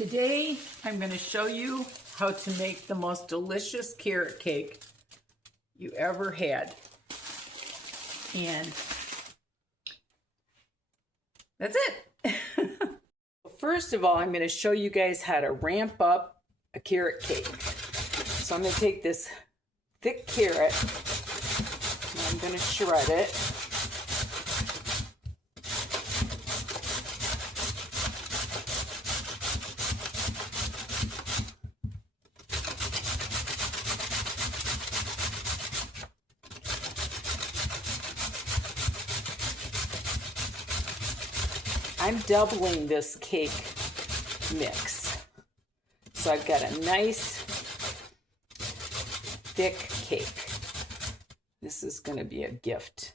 Today, I'm going to show you how to make the most delicious carrot cake you ever had. And that's it. First of all, I'm going to show you guys how to ramp up a carrot cake. So I'm going to take this thick carrot, and I'm going to shred it. I'm doubling this cake mix. So I've got a nice thick cake. This is going to be a gift.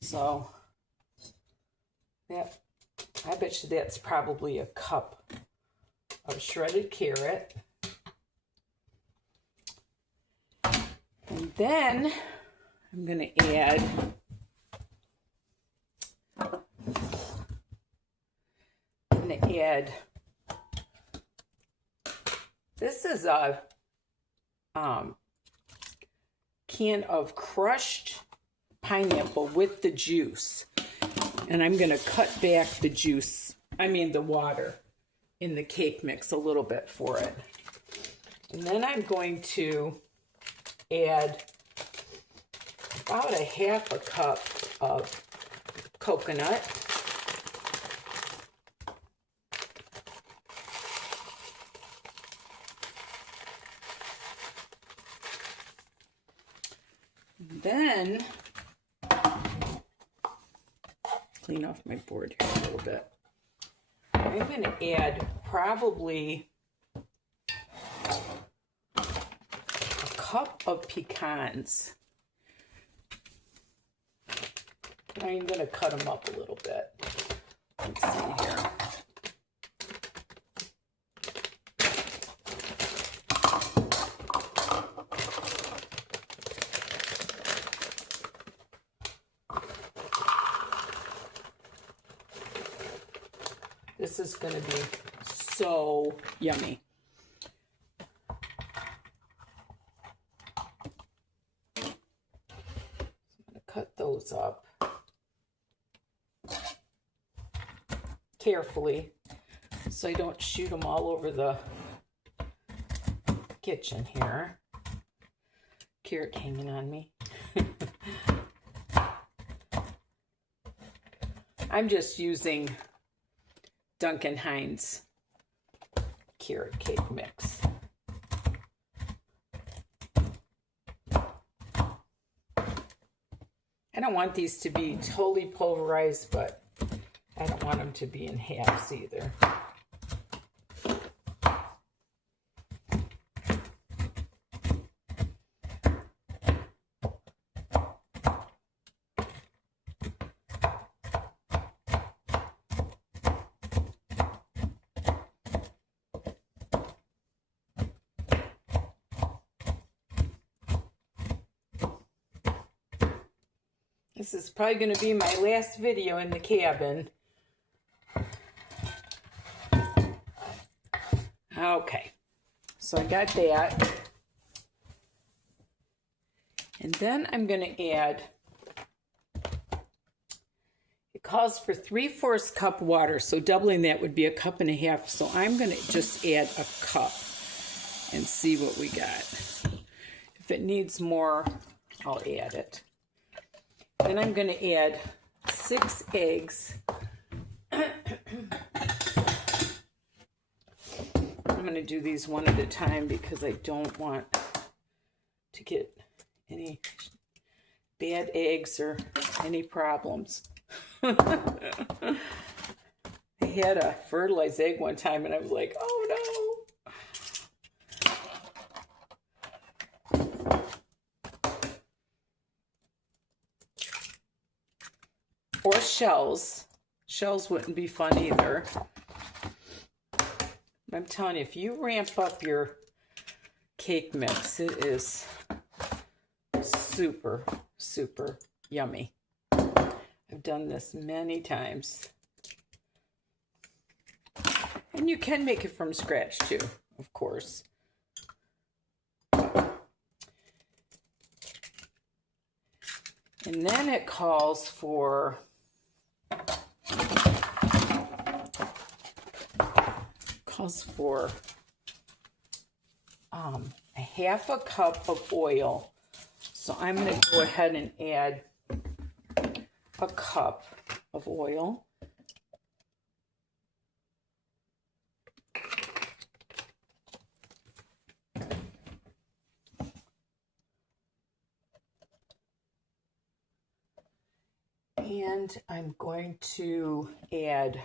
So that, I bet you that's probably a cup of shredded carrot. And then I'm going to add this is a can of crushed pineapple with the juice, and I'm going to cut back the juice, the water in the cake mix a little bit for it. And then I'm going to add about a half a cup of coconut. Then, clean off my board here a little bit. I'm going to add probably a cup of pecans. I'm going to cut them up a little bit. Let's see here. This is going to be so yummy. So I'm going to cut those up carefully so I don't shoot them all over the kitchen here. Carrot hanging on me. I'm just using Duncan Hines carrot cake mix. I don't want these to be totally pulverized, but I don't want them to be in halves either. This is probably going to be my last video in the cabin. Okay, so I got that. And then I'm going to add, it calls for 3/4 cup water, so doubling that would be a cup and a half. So I'm going to just add a cup and see what we got. If it needs more, I'll add it. Then I'm going to add 6 eggs. I'm going to do these one at a time because I don't want to get any bad eggs or any problems. I had a fertilized egg one time and I was like, oh no. Or shells. Shells wouldn't be fun either. I'm telling you, if you ramp up your cake mix, it is super, super yummy. I've done this many times. And you can make it from scratch too, of course. And then it calls for a half a cup of oil. So I'm going to go ahead and add a cup of oil. And I'm going to add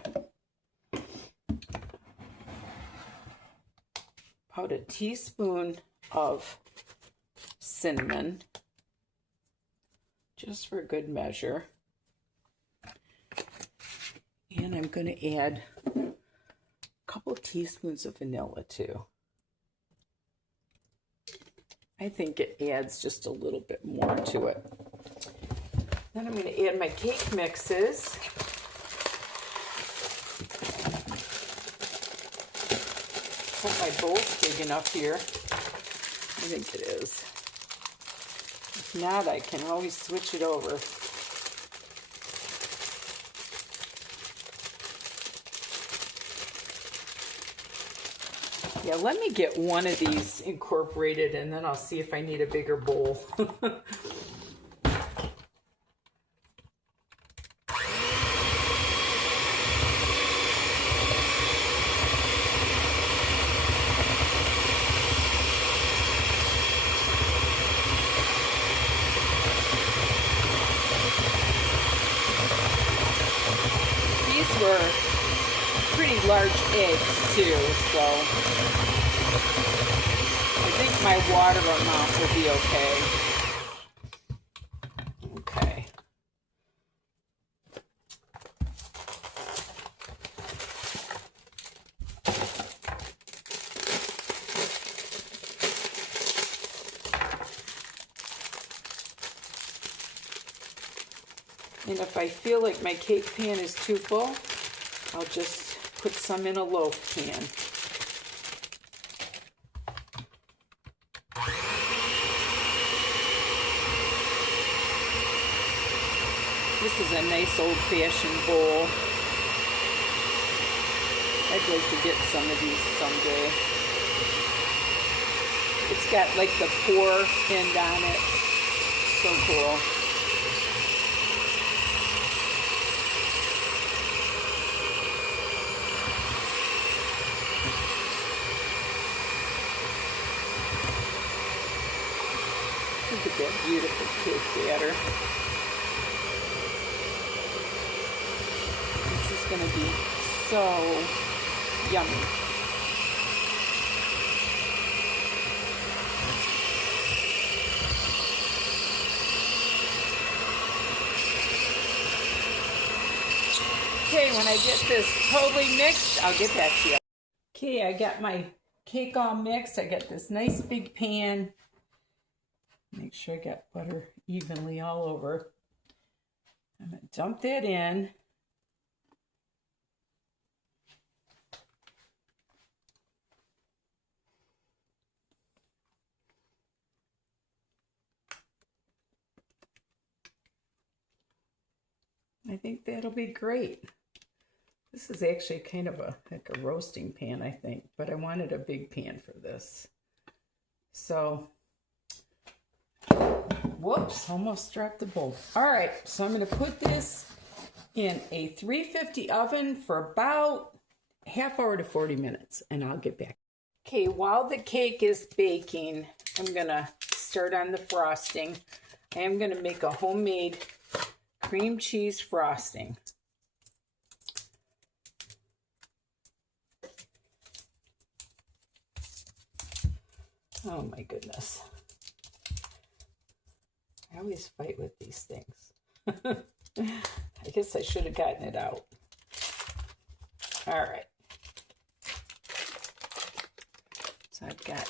about a teaspoon of cinnamon, just for good measure. And I'm going to add a couple teaspoons of vanilla too. I think it adds just a little bit more to it. Then I'm going to add my cake mixes. Hope my bowl's big enough here. I think it is. If not, I can always switch it over. Yeah, let me get one of these incorporated and then I'll see if I need a bigger bowl. These were pretty large eggs too, so I think my water amount will be okay. Okay. And if I feel like my cake pan is too full, I'll just put some in a loaf pan. This is a nice old-fashioned bowl. I'd like to get some of these someday. It's got like the pour end on it. So cool. Look at that beautiful cake batter. This is going to be so yummy. Okay, when I get this totally mixed, I'll get back to you. Okay, I got my cake all mixed. I got this nice big pan. Make sure I got butter evenly all over. I'm going to dump that in. I think that'll be great. This is actually kind of like a roasting pan, I think, but I wanted a big pan for this. So, whoops, almost dropped the bowl. All right, so I'm going to put this in a 350 oven for about half hour to 40 minutes, and I'll get back. Okay, while the cake is baking, I'm going to start on the frosting. I am going to make a homemade cream cheese frosting. Oh my goodness. I always fight with these things. I guess I should have gotten it out. All right. So I've got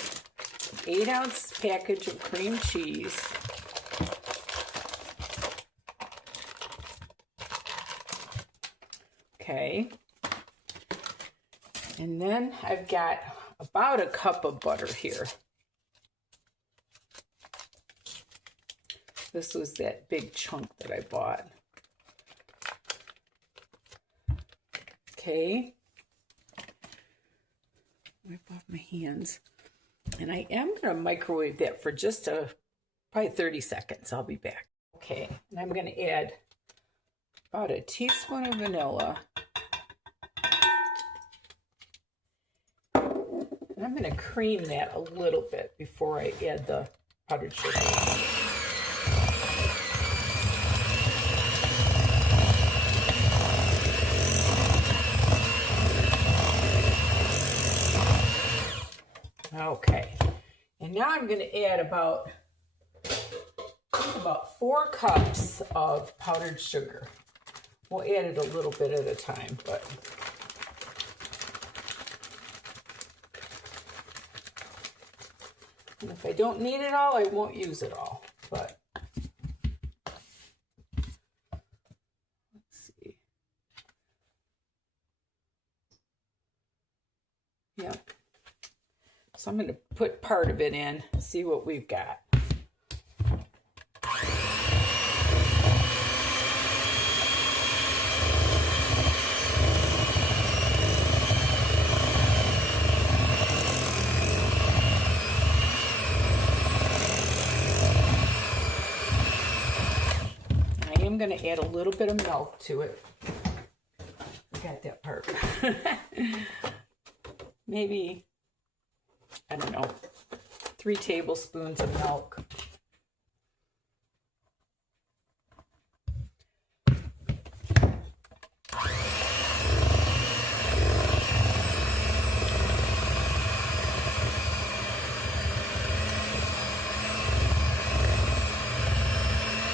an 8-ounce package of cream cheese. Okay. And then I've got about a cup of butter here. This was that big chunk that I bought. Okay. Wipe off my hands. And I am going to microwave that for just probably 30 seconds. I'll be back. Okay, and I'm going to add about a teaspoon of vanilla. And I'm going to cream that a little bit before I add the powdered sugar. Okay, and now I'm going to add about 4 cups of powdered sugar. We'll add it a little bit at a time, but and if I don't need it all, I won't use it all. But let's see. Yep. So I'm going to put part of it in, see what we've got. I'm going to add a little bit of milk to it. I got that part. Maybe, I don't know, 3 tablespoons of milk.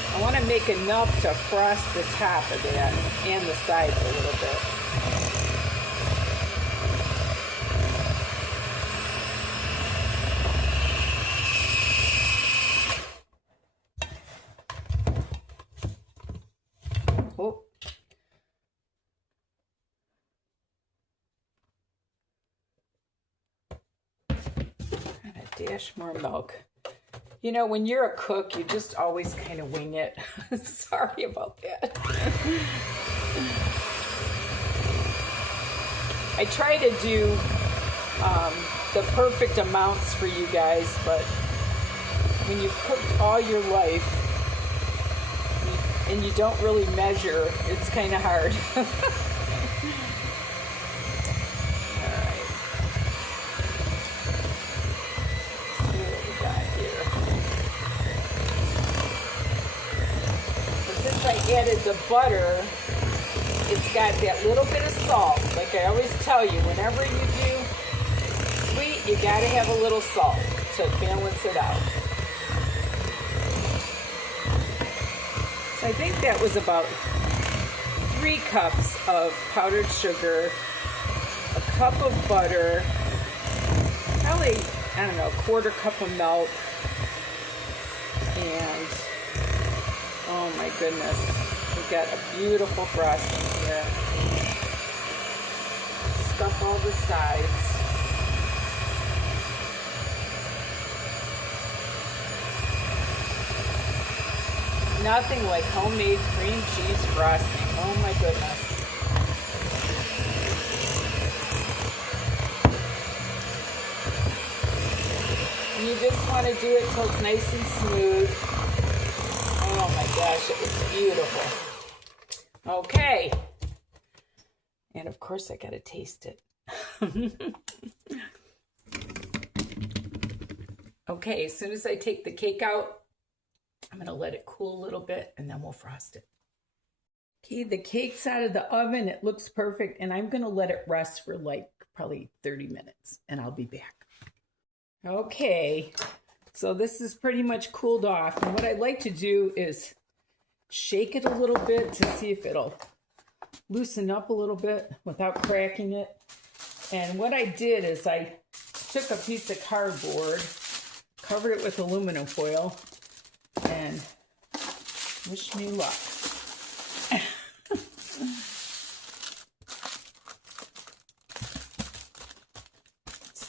I want to make enough to frost the top of that and the sides a little bit. Oh. And a dash more milk. You know, when you're a cook, you just always kind of wing it. Sorry about that. I try to do the perfect amounts for you guys, but when you've cooked all your life and you don't really measure, it's kind of hard. I added the butter, it's got that little bit of salt. Like I always tell you, whenever you do sweet, you got to have a little salt to balance it out. So I think that was about 3 cups of powdered sugar, a cup of butter, probably, I don't know, 1/4 cup of milk, and oh my goodness, we've got a beautiful frosting here. Stuff all the sides. Nothing like homemade cream cheese frosting. Oh my goodness. And you just want to do it till it's nice and smooth. Oh my gosh, it looks beautiful. Okay. And of course I gotta taste it. Okay, as soon as I take the cake out, I'm gonna let it cool a little bit and then we'll frost it. Okay, the cake's out of the oven. It looks perfect, and I'm gonna let it rest for like probably 30 minutes and I'll be back. Okay. So this is pretty much cooled off. And what I like to do is shake it a little bit to see if it'll loosen up a little bit without cracking it. And what I did is I took a piece of cardboard, covered it with aluminum foil, and wish me luck.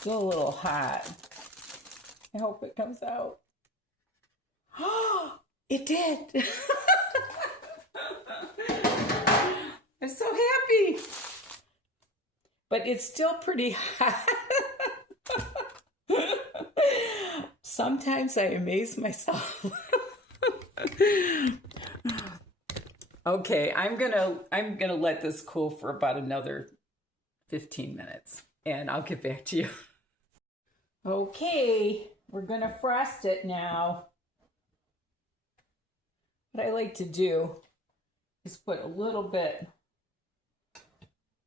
still a little hot. I hope it comes out. Oh, it did. I'm so happy. But it's still pretty hot. Sometimes I amaze myself. Okay, I'm gonna let this cool for about another 15 minutes and I'll get back to you. Okay, we're gonna frost it now. What I like to do is put a little bit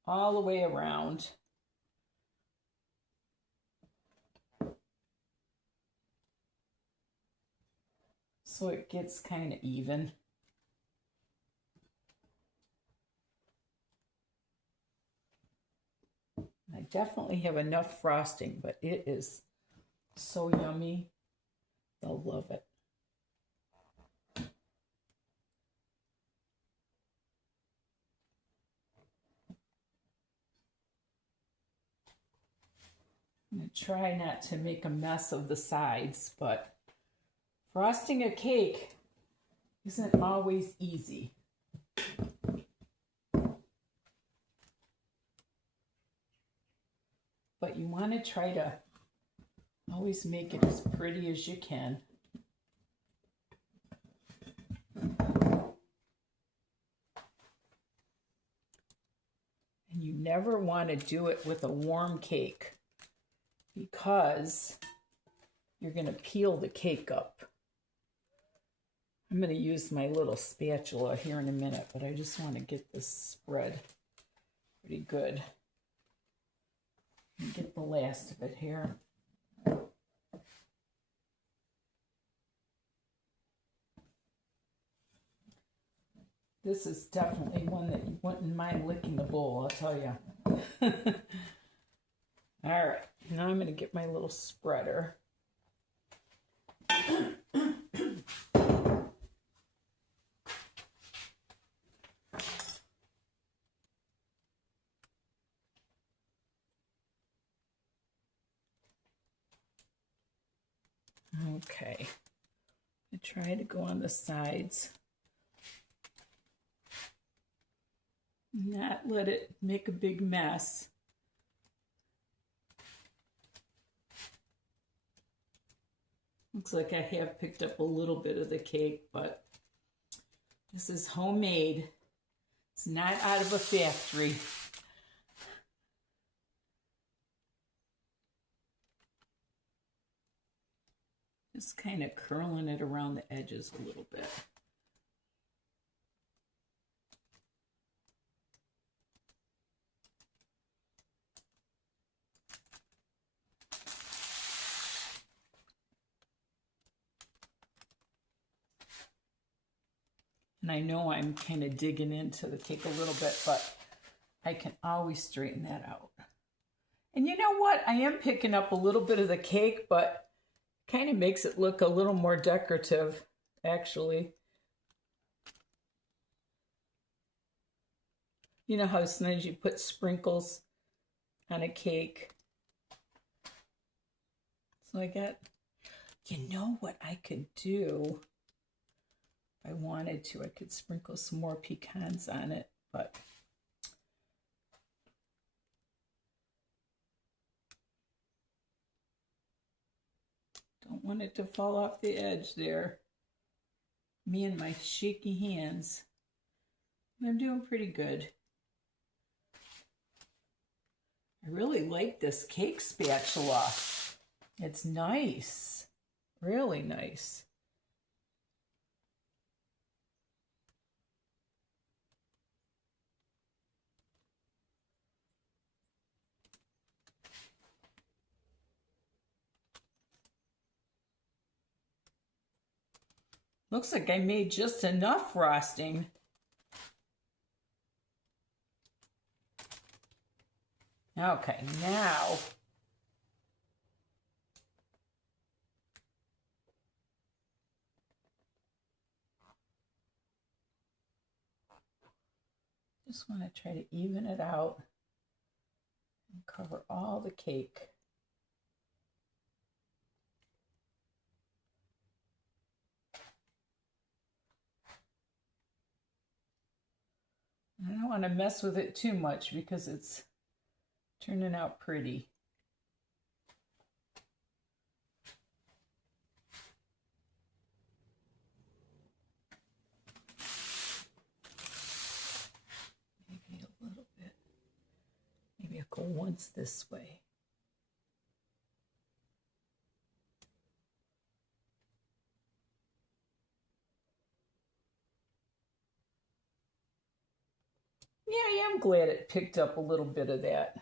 all the way around. So it gets kind of even. I definitely have enough frosting, but it is so yummy. They'll love it. I'm going to try not to make a mess of the sides, but frosting a cake isn't always easy. But you want to try to always make it as pretty as you can. And you never want to do it with a warm cake because you're going to peel the cake up. I'm going to use my little spatula here in a minute, but I just want to get this spread pretty good. And get the last of it here. This is definitely one that you wouldn't mind licking the bowl, I'll tell you. All right, now I'm going to get my little spreader. Okay, I try to go on the sides. Not let it make a big mess. Looks like I have picked up a little bit of the cake, but this is homemade. It's not out of a factory. Just kind of curling it around the edges a little bit. And I know I'm kind of digging into the cake a little bit, but I can always straighten that out. And you know what? I am picking up a little bit of the cake, but kind of makes it look a little more decorative, actually. You know how sometimes you put sprinkles on a cake? So I got, you know what I could do? If I wanted to, I could sprinkle some more pecans on it, but don't want it to fall off the edge there. Me and my shaky hands. I'm doing pretty good. I really like this cake spatula. It's nice, really nice. Looks like I made just enough frosting. Okay, now just want to try to even it out and cover all the cake. I don't want to mess with it too much because it's turning out pretty. Maybe a little bit. Maybe I'll go once this way. Yeah, I am glad it picked up a little bit of that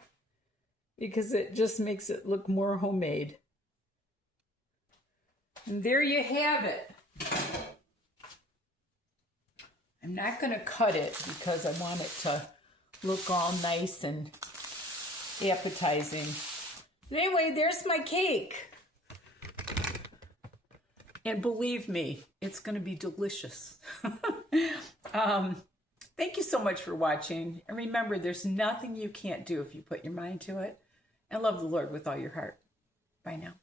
because it just makes it look more homemade. And there you have it. I'm not going to cut it because I want it to look all nice and appetizing. But anyway, there's my cake. And believe me, it's going to be delicious. Thank you so much for watching. And remember, there's nothing you can't do if you put your mind to it. And love the Lord with all your heart. Bye now.